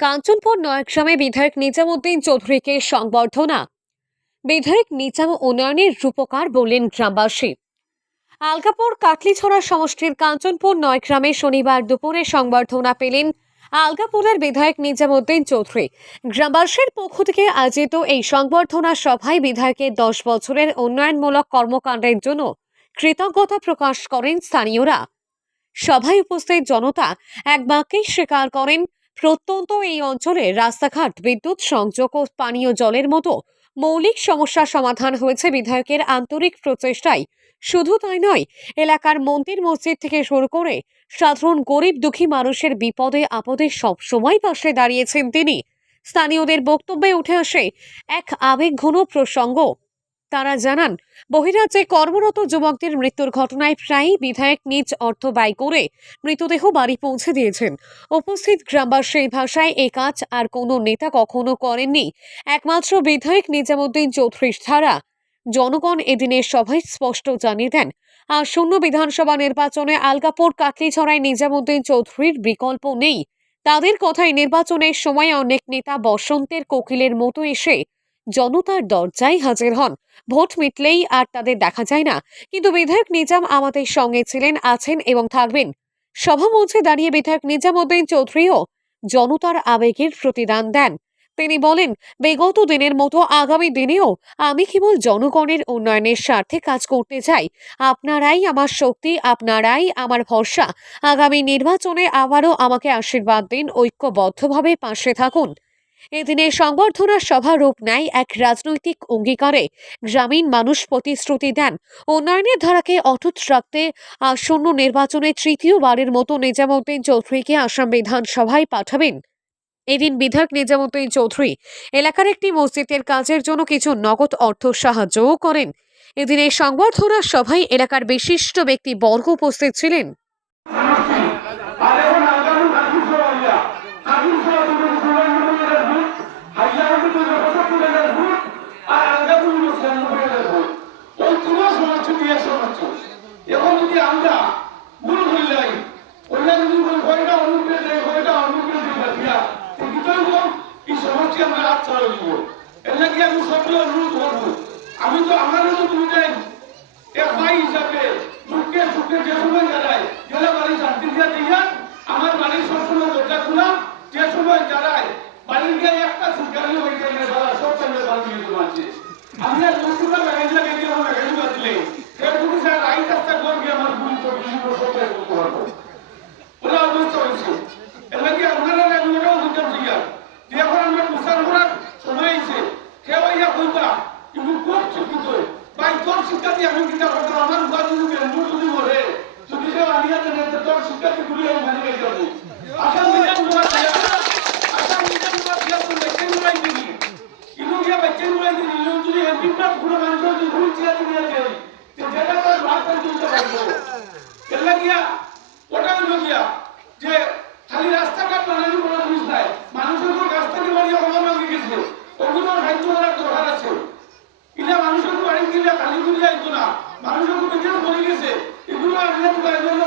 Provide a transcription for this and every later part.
কাঞ্চনপুর নয়াগ্রামে বিধায়ক নিজামুদ্দিন চৌধুরীকে সংবর্ধনা। বিধায়ক নিজাম উন্নয়নের রূপকার বললেন গ্রামবাসী। আলগাপুর কাটলিছড়া সমষ্টির কাঞ্চনপুর নয়গ্রামে শনিবার দুপুরে সংবর্ধনা পেলেন আলগাপুরের বিধায়ক নিজামুদ্দিন চৌধুরী। গ্রামবাসীর পক্ষ থেকে আয়োজিত এই সংবর্ধনা সভায় বিধায়কের দশ বছরের উন্নয়নমূলক কর্মকাণ্ডের জন্য কৃতজ্ঞতা প্রকাশ করেন স্থানীয়রা। সভায় উপস্থিত জনতা এক বাক্যেই স্বীকার করেন প্রত্যন্ত এই অঞ্চলে রাস্তাঘাট, বিদ্যুৎ সংযোগ ও পানীয় জলের মতো মৌলিক সমস্যা সমাধান হয়েছে বিধায়কের আন্তরিক প্রচেষ্টায়। শুধু তাই নয়, এলাকার মন্দির মসজিদ থেকে শুরু করে সাধারণ গরিব দুঃখী মানুষের বিপদে আপদে সবসময় পাশে দাঁড়িয়েছেন তিনি। স্থানীয়দের বক্তব্যে উঠে আসে এক আবেগঘন প্রসঙ্গ। তারা জানান, বহিরাজ্যে কর্মরত যুবকদের মৃত্যুর ঘটনায় প্রায়ই বিধায়ক নিজ অর্থ ব্যয় করে মৃতদেহ বাড়ি পৌঁছে দিয়েছেন। উপস্থিত গ্রামবাসীর ভাষায় এ কাজ আর কোনো নেতা কখনো করেননি। একমাত্র বিধায়ক নিজামুদ্দিন চৌধুরী ছাড়া জনগণ এদিনের সভায় স্পষ্ট জানিয়ে দেন, আসন্ন বিধানসভা নির্বাচনে আলগাপুর, কাটলিছড়ায় নিজামুদ্দিন চৌধুরীর বিকল্প নেই। তাদের কথায় নির্বাচনের সময় অনেক নেতা বসন্তের কোকিলের মতো এসে জনতার দরজায় হাজির হন। ভোট মিটলেই আর তাদের দেখা যায় না। কিন্তু বিধায়ক নিজাম আমাদের সঙ্গে ছিলেন, আছেন এবং থাকবেন। সভা সভামঞ্চে দাঁড়িয়ে বিধায়ক নিজামুদ্দিন চৌধুরীও জনতার আবেগের প্রতিদান দেন। তিনি বলেন, বিগত দিনের মতো আগামী দিনেও আমি কেবল জনগণের উন্নয়নের স্বার্থে কাজ করতে চাই। আপনারাই আমার শক্তি, আপনারাই আমার ভরসা। আগামী নির্বাচনে আবারও আমাকে আশীর্বাদ দিন, ঐক্যবদ্ধভাবে পাশে থাকুন। এদিনের সংবর্ধনা সভা রূপ নেয় এক রাজনৈতিক অঙ্গীকারে। গ্রামীণ মানুষ প্রতিশ্রুতি দেন। উন্নয়নের ধারাকে অটুট রাখতে আসন্ন নির্বাচনে তৃতীয়বারের মতো নিজামুদ্দিন চৌধুরীকে আসাম বিধানসভায় পাঠাবেন। এদিন বিধায়ক নিজামুদ্দিন চৌধুরী এলাকার একটি মসজিদের কাজের জন্য কিছু নগদ অর্থ সাহায্যও করেন। এদিন সংবর্ধনা সভায় এলাকার বিশিষ্ট ব্যক্তি বর্গ উপস্থিত ছিলেন আর এখন আগামী কাকুর সবাইয়া কাকুর সবাই দুটো সুবাই মুখের ভূত হাইয়া কিন্তু যত পুরের ভূত আর আগামী হলো শ্যামপুরের ভূত ওই তোমার সমাজ দিয়ে সমাজ এখন যদি আমরা ভুল হয়ে যাই ওইটা যদি বলি কয়টা অনুপ্রে দেয় কয়টা অনুপ্রে দিই বাকিয়া তো কি করব এই সমাজকে আমরা হাত ছাড়া দিব এর লাগে আমি সবগুলো অনুরোধ করব আমি তো আমারও তো তুমি যাই এক ভাই হিসাবে দুঃখে সুখে যে সময় দাঁড়ায় গেলে বাড়ি শান্তি দিয়া দিয়া আমার বাড়ির সবসময় দরজা খোলা যে সময় দাঁড়ায় বাড়ির গিয়ে একটা সুখালি হয়ে গেলে দাদা সব টাইমে বাড়ি দিয়ে মানছে আমি আর দুপুরা লাগাইলে গেলে আমার লাগাই বাঁচলে এরকম স্যার আই কাজটা করবি আমার ভুল করবি সব করতে পারব ওরা অবস্থা হয়েছে এর লাগে আপনারা আমি ওটাও বুঝতাম জিয়া যে এখন আমরা প্রচার করার সময় হয়েছে কেউ ইয়া কইবা কিন্তু খুব শিক্ষিত ভাই তোর শিক্ষার্থী আমি কিনা করতাম আমার উপাধি যদি মূল যদি বলে যদি কেউ আনিয়া দেন তো তোর শিক্ষার্থী গুলি আমি মানি গেছে যাব আসাম মিডিয়াম তোমার দিয়া আসাম মিডিয়াম তোমার দিয়া তো লেখেন উড়াই দিবি ইনু গিয়া বাচ্চা উড়াই দিবি ইনু যদি হেডিপ্রাপ পুরো মানুষ যদি হুল চেয়া দিয়ে দেয় তো যেটা তার ভাগ করে দিতে পারব এর লাগিয়া ওটা হলো গিয়া যে খালি রাস্তাঘাট বানানোর কোনো জিনিস নাই মানুষের তো গাছ থেকে বাড়িয়ে হওয়া লাগে গেছে ওগুলোর সাহায্য করার দরকার আছে এটা মানুষের বাড়ি গেলে খালি করে যাইতো মানুষের বেঁচে মরে গেছে। এগুলো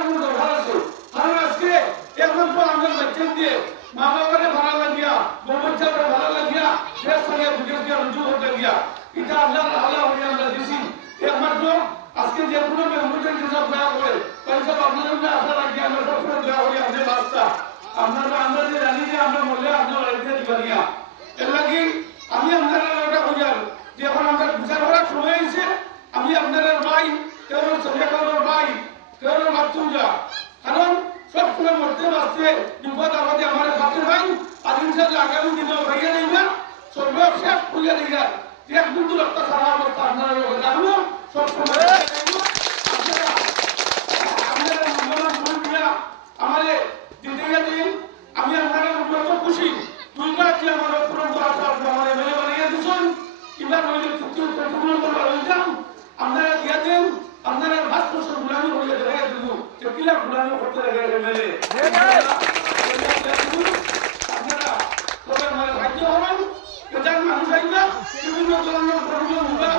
তো দরকার আছে? কারণ আজকে দিয়ে মা বাবারে ভাড়া লাগিয়া বউ লাগিয়া, দেশ সঙ্গে হতে গিয়া এটা আল্লাহ আল্লাহ হয়ে আমরা দিছি। একমাত্র আজকে যে কোনো মেহমুদের যেসব দেওয়া করে, তাই সব আশা রাখি আমরা সবসময় দেওয়া হই আমাদের রাস্তা। আপনারা, আমরা যে জানি যে আমরা বললে আপনার বাড়িতে দিবানিয়া এর লাগি আমি আপনারা একটা বুঝার যে এখন আমরা বিচার করার সময় হয়েছে আমি আপনারা ভাই কেউ সরিয়া কারোর ভাই কেউ মাতৃজা কারণ সব সময় মরতে বাঁচতে বিপদ আমাদের আমার বাপের ভাই আর ইনশাল্লাহ আগামী দিনে ভাইয়া নেইবা সব শেষ খুলে দিবা বিন্দু রক্ত সারা অবস্থা আপনারা লোক রাখব সব সময় আপনারা আপনারা মঙ্গল মন দিয়া আমারে দিতে গেছেন আমি আপনারা যত খুশি দুইবার যে আমার পূরণ করা আমার এমএলএ বানিয়ে দিচ্ছেন কিংবা নইলে চুক্তি পূরণ করবার হইতাম আপনারা দিয়া দেন আপনারা ভাত বছর গুলামি করে দেখা দেব যে কিলা গুলামি করতে লাগে এমএলএ আপনারা তবে আমার সাহায্য হবেন এটার মানুষ আইবা বিভিন্ন ধরনের প্রবলেম হবা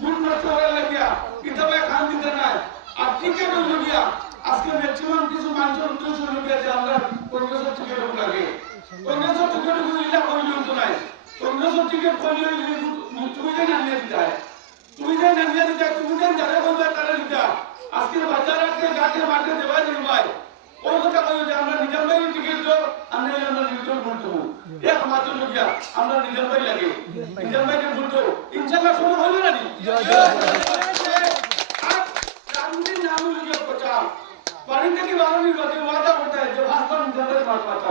মূল নষ্ট হয়ে লাগিয়া কিতাবে খান দিতে নাই আর টিকে রইল গিয়া আজকে ম্যাক্সিমাম কিছু মানুষের উদ্দেশ্য হয়ে গেছে আমরা কংগ্রেসের টিকিট লাগে কংগ্রেসের টিকিট ইলা কইলেও তো নাই। কংগ্রেস টিকিট কইলেও তুমি যে নামিয়ে দিতে তুমি যে নামিয়ে দিতে তুমি যে যারা বলবে তারা দিতে আজকে বাচ্চারাকে গাছে মাঠে দেওয়া যাবে ভাই। ওই কথা কই যে আমরা নিজের বাড়ি টিকিট তো আমরা আমরা নিউট্রাল ভোট দেবো। একমাত্র লোকিয়া আমরা নিজের বাড়ি লাগে। বাড়ি ভোট দেবো। ইনশাল্লাহ সময় হইবে না নি? বাড়ি থেকে বারো নির্বাচন ওয়াদা করতে হয় যে ভাষণ নিজের বাড়ি মাঠ পাতা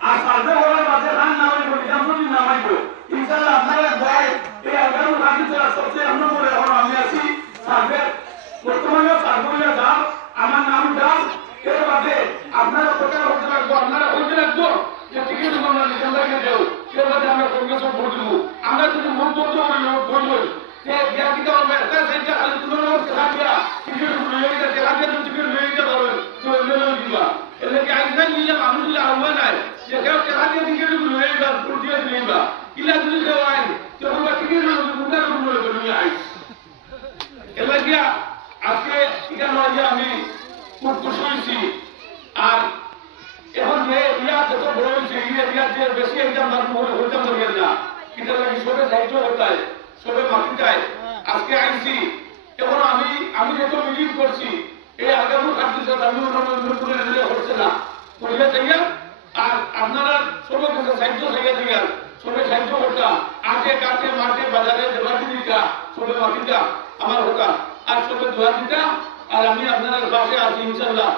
আর সার্ভে করার মাঝে খান নামাই করি জামপুরি নামাই করি ইনশাআল্লাহ আপনারা ভাই এই আগামী রাখি চলা সবচেয়ে আমরা বলে এখন আমি আছি সার্ভে বর্তমানে সার্ভে যাও আমার নাম দাও এর আমরা আমরা ভোট আমরা যদি করি বলব যে বিয়া কিতা হবে একটা সাইডটা খালি দিয়ে দিবা কিলা যদি কেউ আইন তখন বা টিকিট লয়ে মুখে রুম লয়ে লয়ে আইস। এলে গিয়া, আজকে এটা যে আমি খুব খুশি হয়েছি আর এখন যে ইয়া যত বড় হয়েছে ইয়ে ইয়া যে বেশি একদম মানুষ মনে হইতে পারবে না এটা লাগে সবে সাহিত্য হতায় সবে মাটি যায় আজকে আইছি এখন আমি আমি যত মিটিং করছি, এই আগামী খাদ্য আমি দিলে হচ্ছে না। করিলে চাইয়া আর আপনারা সবে কাছে সাহিত্য চাইয়া সবে সাহিত্য হতা আটে কাটে মাঠে বাজারে দেবাটি দিতা সবে মাটিটা আমার হোকা। আর সবে দোয়া দিতা আর আমি আপনার পাশে আছি ইনশাল্লাহ।